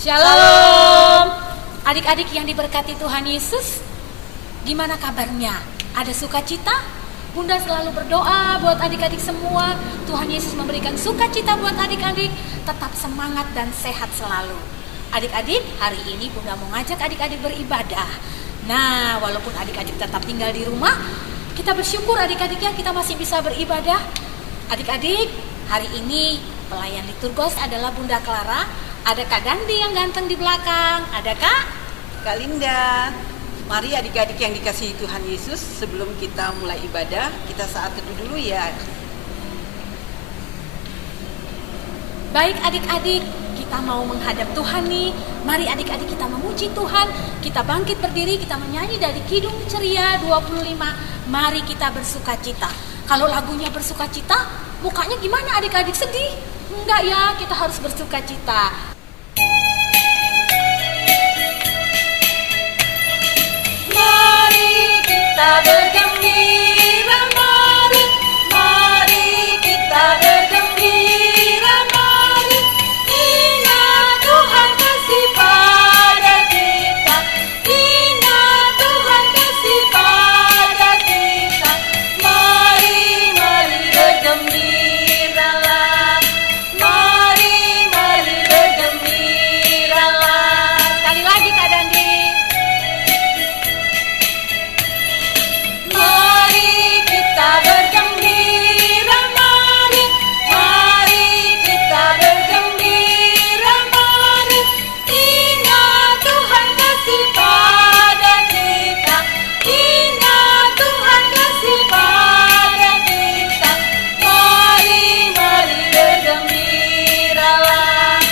Shalom. Adik-adik yang diberkati Tuhan Yesus, gimana kabarnya? Ada sukacita? Bunda selalu berdoa buat adik-adik semua. Tuhan Yesus memberikan sukacita buat adik-adik, tetap semangat dan sehat selalu. Adik-adik, hari ini Bunda mau ngajak adik-adik beribadah. Nah, walaupun adik-adik tetap tinggal di rumah, kita bersyukur adik-adiknya kita masih bisa beribadah. Adik-adik, hari ini pelayan liturgos adalah Bunda Clara. Ada Kak Dandi yang ganteng di belakang. Ada Kak Linda. Mari adik-adik yang dikasihi Tuhan Yesus, sebelum kita mulai ibadah, kita saat teduh dulu ya. Baik adik-adik, kita mau menghadap Tuhan nih. Mari adik-adik kita memuji Tuhan. Kita bangkit berdiri, kita menyanyi dari Kidung Ceria 25. Mari kita bersukacita. Kalau lagunya bersukacita, mukanya gimana adik-adik, sedih? Enggak ya, kita harus bersukacita. Mari kita bergembira, mari kita bergembira, mari ingat Tuhan kasih pada kita, ingat Tuhan kasih pada kita. Mari bergembiralah, mari bergembiralah. Sekali lagi Kak Dandi. Mari kita bergembira, mari kita bergembira, mari ingat Tuhan kasih pada kita, ingat Tuhan kasih pada kita. Mari bergembiralah,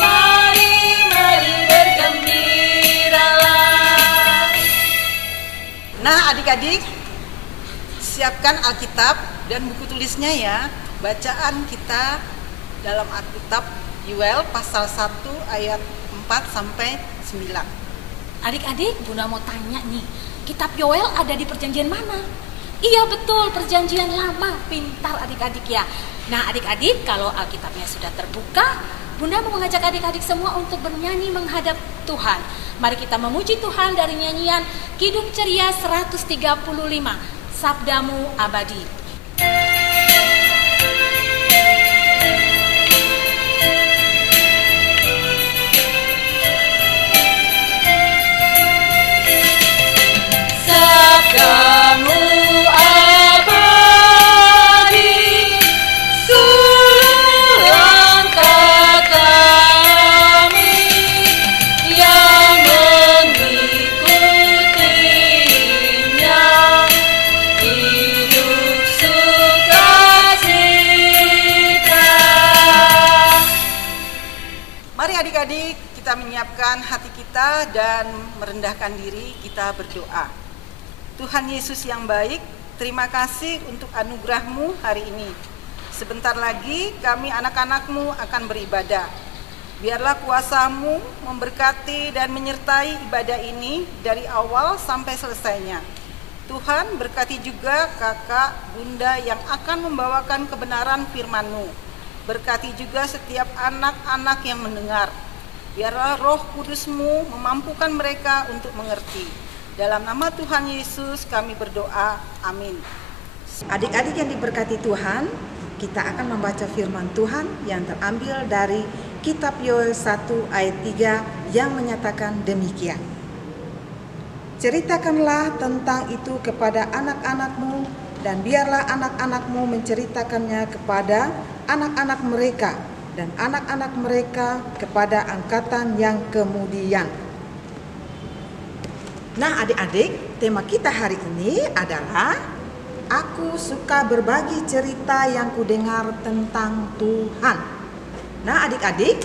mari bergembiralah. Nah adik-adik, siapkan Alkitab dan buku tulisnya ya. Bacaan kita dalam Alkitab Yoel pasal 1 ayat 4 sampai 9. Adik-adik, Bunda mau tanya nih, kitab Yoel ada di perjanjian mana? Iya betul, perjanjian lama. Pintar adik-adik ya. Nah adik-adik, kalau Alkitabnya sudah terbuka, Bunda mau mengajak adik-adik semua untuk bernyanyi menghadap Tuhan. Mari kita memuji Tuhan dari nyanyian Kidung Ceria 135, Sabdamu Abadi. Sabdamu abadi, suluh langkah kami yang mengikutinya, hidup sukacita. Mari adik-adik, kita menyiapkan hati kita dan merendahkan diri, kita berdoa. Tuhan Yesus yang baik, terima kasih untuk anugerah-Mu hari ini. Sebentar lagi kami anak-anak-Mu akan beribadah. Biarlah kuasa-Mu memberkati dan menyertai ibadah ini dari awal sampai selesainya. Tuhan berkati juga kakak, bunda yang akan membawakan kebenaran firman-Mu. Berkati juga setiap anak-anak yang mendengar. Biarlah Roh Kudus-Mu memampukan mereka untuk mengerti. Dalam nama Tuhan Yesus kami berdoa, amin. Adik-adik yang diberkati Tuhan, kita akan membaca firman Tuhan yang terambil dari kitab Yoel 1 ayat 3 yang menyatakan demikian. Ceritakanlah tentang itu kepada anak-anakmu, dan biarlah anak-anakmu menceritakannya kepada anak-anak mereka, dan anak-anak mereka kepada angkatan yang kemudian. Nah adik-adik, tema kita hari ini adalah Aku suka berbagi cerita yang kudengar tentang Tuhan. Nah adik-adik,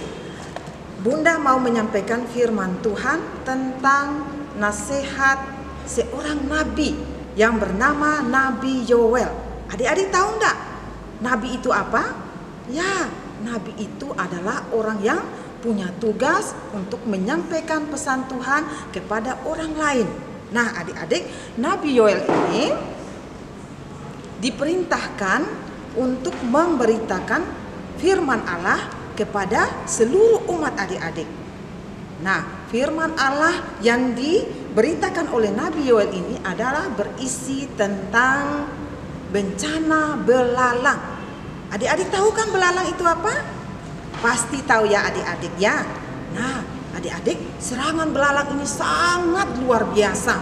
Bunda mau menyampaikan firman Tuhan tentang nasihat seorang nabi yang bernama Nabi Yoel. Adik-adik tahu enggak? Nabi itu apa? Ya, nabi itu adalah orang yang punya tugas untuk menyampaikan pesan Tuhan kepada orang lain. Nah adik-adik, Nabi Yoel ini diperintahkan untuk memberitakan firman Allah kepada seluruh umat adik-adik. Nah, firman Allah yang diberitakan oleh Nabi Yoel ini adalah berisi tentang bencana belalang. Adik-adik tahu kan belalang itu apa? Pasti tahu ya adik-adik ya. Nah, adik-adik, serangan belalang ini sangat luar biasa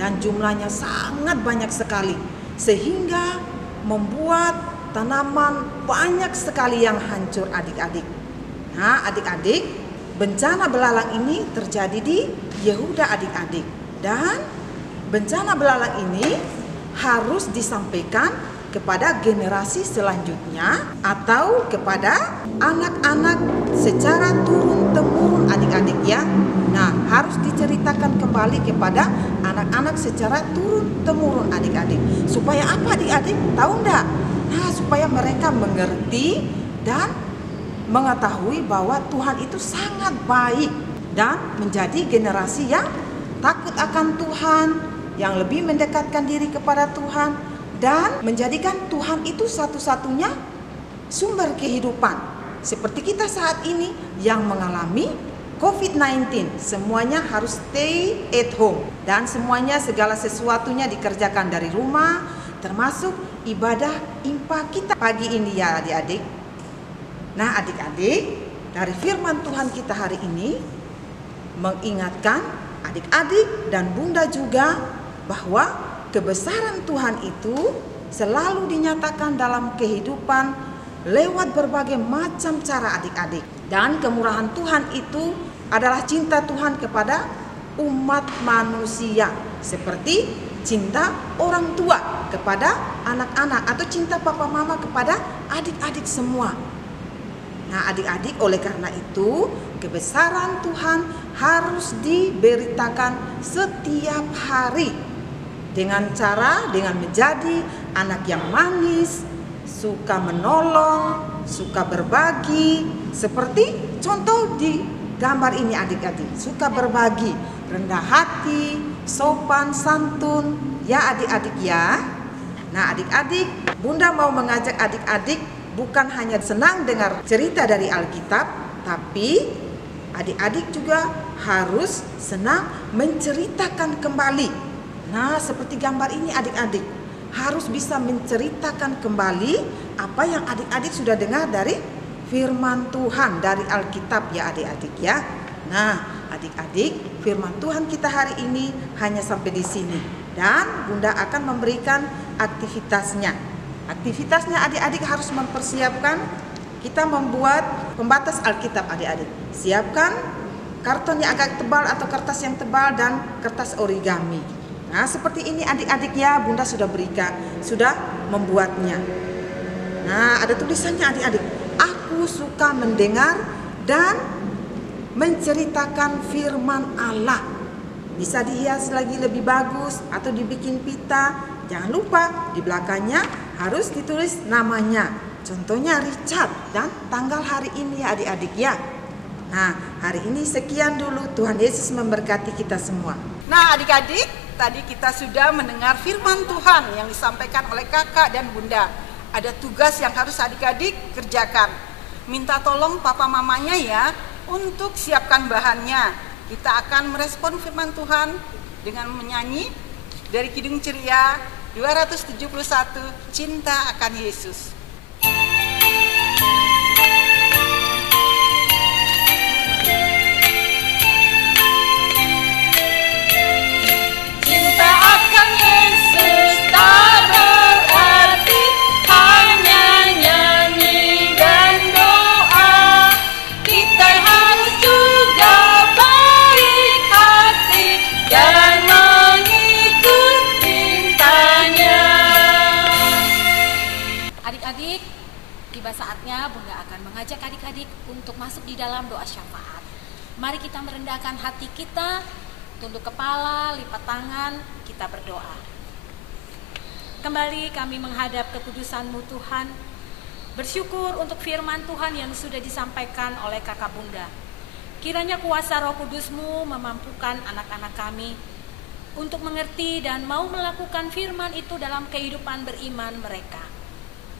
dan jumlahnya sangat banyak sekali, sehingga membuat tanaman banyak sekali yang hancur adik-adik. Nah, adik-adik, bencana belalang ini terjadi di Yehuda adik-adik. Dan bencana belalang ini harus disampaikan kepada generasi selanjutnya atau kepada anak-anak secara turun-temurun adik-adik ya. Nah, harus diceritakan kembali kepada anak-anak secara turun-temurun adik-adik. Supaya apa adik-adik? Tahu enggak? Nah, supaya mereka mengerti dan mengetahui bahwa Tuhan itu sangat baik dan menjadi generasi yang takut akan Tuhan, yang lebih mendekatkan diri kepada Tuhan dan menjadikan Tuhan itu satu-satunya sumber kehidupan. Seperti kita saat ini yang mengalami COVID-19, semuanya harus stay at home dan semuanya segala sesuatunya dikerjakan dari rumah, termasuk ibadah impa kita pagi ini ya adik-adik. Nah adik-adik, dari firman Tuhan kita hari ini mengingatkan adik-adik dan bunda juga bahwa kebesaran Tuhan itu selalu dinyatakan dalam kehidupan lewat berbagai macam cara adik-adik. Dan kemurahan Tuhan itu adalah cinta Tuhan kepada umat manusia, seperti cinta orang tua kepada anak-anak atau cinta papa mama kepada adik-adik semua. Nah adik-adik, oleh karena itu kebesaran Tuhan harus diberitakan setiap hari dengan menjadi anak yang manis, suka menolong, suka berbagi. Seperti contoh di gambar ini adik-adik, suka berbagi, rendah hati, sopan, santun ya adik-adik ya. Nah adik-adik, bunda mau mengajak adik-adik bukan hanya senang dengar cerita dari Alkitab, tapi adik-adik juga harus senang menceritakan kembali. Nah, seperti gambar ini adik-adik harus bisa menceritakan kembali apa yang adik-adik sudah dengar dari firman Tuhan dari Alkitab ya adik-adik ya. Nah, adik-adik, firman Tuhan kita hari ini hanya sampai di sini dan bunda akan memberikan aktivitasnya. Aktivitasnya adik-adik harus mempersiapkan, kita membuat pembatas Alkitab adik-adik. Siapkan karton yang agak tebal atau kertas yang tebal dan kertas origami. Nah seperti ini adik-adik ya, bunda sudah berikan, sudah membuatnya. Nah ada tulisannya adik-adik, aku suka mendengar dan menceritakan firman Allah. Bisa dihias lagi lebih bagus atau dibikin pita. Jangan lupa di belakangnya harus ditulis namanya. Contohnya Richard dan tanggal hari ini ya adik-adik ya. Nah hari ini sekian dulu. Tuhan Yesus memberkati kita semua. Nah adik-adik, tadi kita sudah mendengar firman Tuhan yang disampaikan oleh kakak dan bunda. Ada tugas yang harus adik-adik kerjakan. Minta tolong papa mamanya ya untuk siapkan bahannya. Kita akan merespon firman Tuhan dengan menyanyi dari Kidung Ceria 271, Cinta Akan Yesus. Cinta akan Yesus tak berarti hanya nyanyi dan doa. Kita harus juga baik hati dan mengikut perintahnya. Adik-adik, tiba saatnya bunda akan mengajak adik-adik untuk masuk di dalam doa syafaat. Mari kita merendahkan hati kita, tunduk kepala, lipat tangan, kita berdoa. Kembali kami menghadap kekudusan-Mu Tuhan, bersyukur untuk firman Tuhan yang sudah disampaikan oleh kakak bunda. Kiranya kuasa Roh Kudus-Mu memampukan anak-anak kami untuk mengerti dan mau melakukan firman itu dalam kehidupan beriman mereka.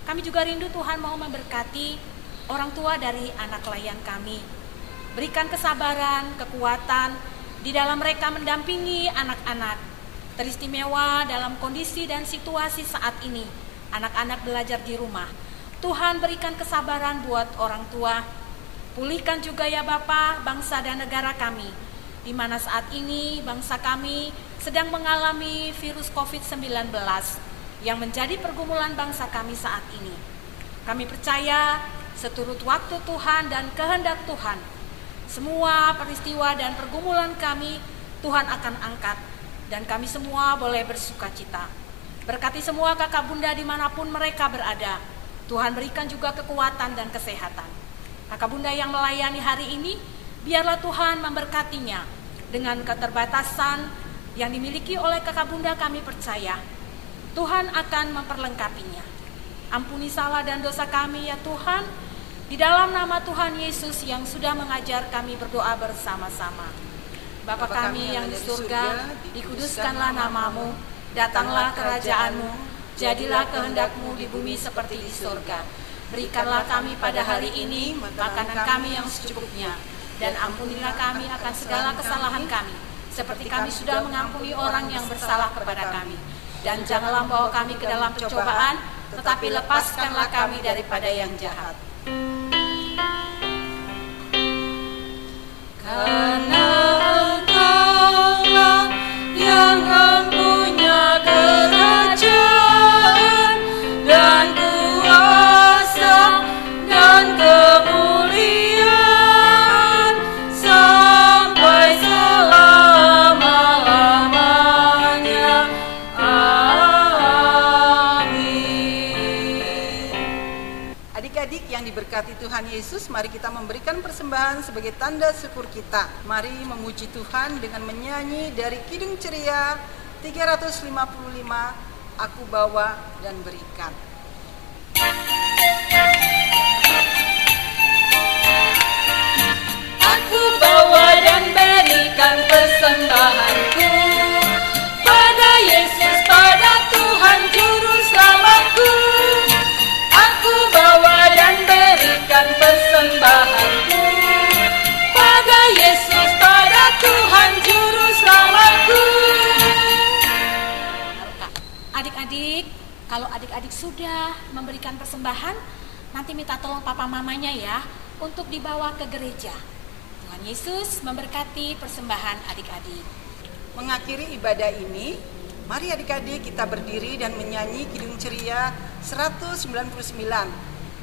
Kami juga rindu Tuhan mau memberkati orang tua dari anak layan kami. Berikan kesabaran, kekuatan di dalam mereka mendampingi anak-anak. Teristimewa dalam kondisi dan situasi saat ini, anak-anak belajar di rumah. Tuhan berikan kesabaran buat orang tua. Pulihkan juga ya Bapa bangsa dan negara kami, di mana saat ini bangsa kami sedang mengalami virus COVID-19 yang menjadi pergumulan bangsa kami saat ini. Kami percaya seturut waktu Tuhan dan kehendak Tuhan, semua peristiwa dan pergumulan kami Tuhan akan angkat dan kami semua boleh bersukacita. Berkati semua kakak bunda dimanapun mereka berada. Tuhan berikan juga kekuatan dan kesehatan. Kakak bunda yang melayani hari ini, biarlah Tuhan memberkatinya dengan keterbatasan yang dimiliki oleh kakak bunda. Kami percaya Tuhan akan memperlengkapinya. Ampuni salah dan dosa kami ya Tuhan, di dalam nama Tuhan Yesus yang sudah mengajar kami berdoa bersama-sama. Bapa kami yang di surga, dikuduskanlah namamu, datanglah kerajaan-Mu, jadilah kehendak-Mu di bumi seperti di surga. Berikanlah kami pada hari ini makanan kami yang secukupnya, dan ampunilah kami akan segala kesalahan kami, seperti kami sudah mengampuni orang yang bersalah kepada kami. Dan janganlah membawa kami ke dalam pencobaan, tetapi lepaskanlah kami daripada yang jahat. Karena Engkau-lah yang mempunyai kerajaan dan kuasa dan kemuliaan sampai selama-lamanya. Amin. Adik-adik yang diberkati Tuhan Yesus, mari kita memberikan persembahan sebagai tanda syukur kita. Mari memuji Tuhan dengan menyanyi dari Kidung Ceria 355, Aku Bawa dan Berikan. Aku bawa dan berikan persembahanku pada Yesus, pada Tuhan Juru Selamatku. Aku bawa dan berikan persembahanku pada Yesus, pada Tuhan Juru Selamatku. Adik-adik, kalau adik-adik sudah memberikan persembahan, nanti minta tolong papa mamanya ya untuk dibawa ke gereja. Tuhan Yesus memberkati persembahan adik-adik. Mengakhiri ibadah ini, mari adik-adik kita berdiri dan menyanyi Kidung Ceria 199,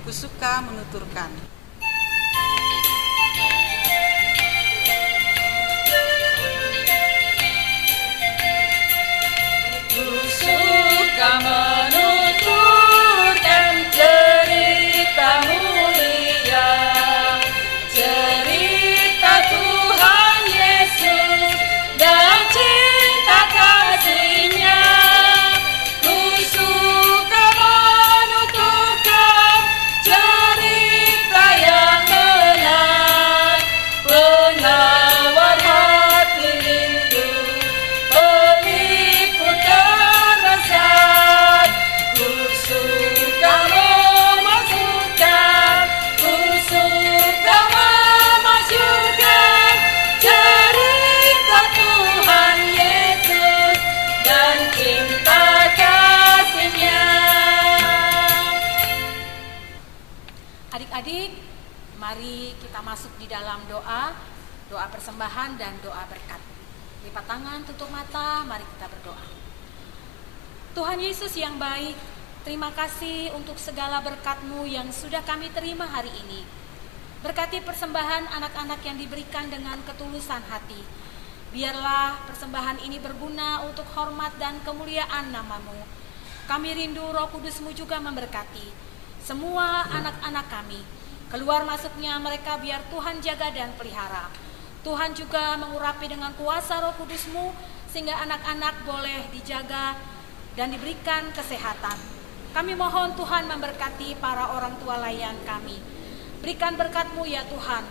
Ku Suka Menuturkan. Ku suka menuturkan cerita mulia, cerita Tuhan Yesus dan cinta kasih-Nya. Ku suka menuturkan cerita yang benar, penawar hati rindu, peliput perasaan. Ku suka memasukkan, ku suka memasyurkan cerita Tuhan Yesus dan cinta kasih-Nya. Adik-adik, mari kita masuk di dalam doa persembahan dan doa berkat. Lipat tangan, tutup mata, mari kita berdoa. Tuhan Yesus yang baik, terima kasih untuk segala berkat-Mu yang sudah kami terima hari ini. Berkati persembahan anak-anak yang diberikan dengan ketulusan hati. Biarlah persembahan ini berguna untuk hormat dan kemuliaan nama-Mu. Kami rindu Roh Kudus-Mu juga memberkati semua anak-anak kami. Keluar masuknya mereka biar Tuhan jaga dan pelihara. Tuhan juga mengurapi dengan kuasa Roh Kudus-Mu sehingga anak-anak boleh dijaga dan diberikan kesehatan. Kami mohon Tuhan memberkati para orang tua layan kami. Berikan berkat-Mu ya Tuhan.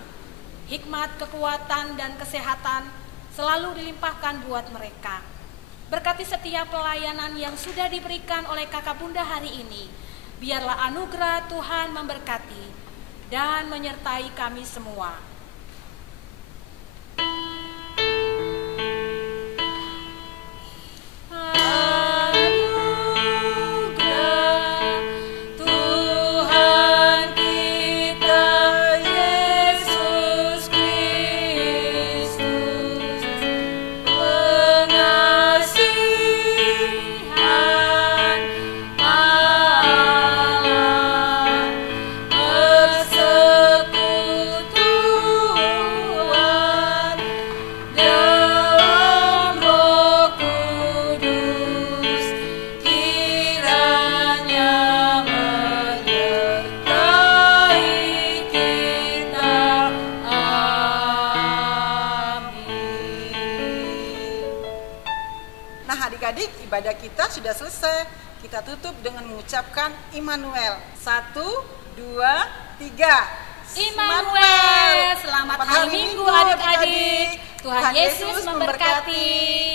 Hikmat, kekuatan, dan kesehatan selalu dilimpahkan buat mereka. Berkati setiap pelayanan yang sudah diberikan oleh kakak bunda hari ini. Biarlah anugerah Tuhan memberkati dan menyertai kami semua. ibadah kita sudah selesai. Kita tutup dengan mengucapkan Immanuel. 1, 2, 3. Immanuel. Selamat hari Minggu adik-adik. Tuhan Yesus memberkati.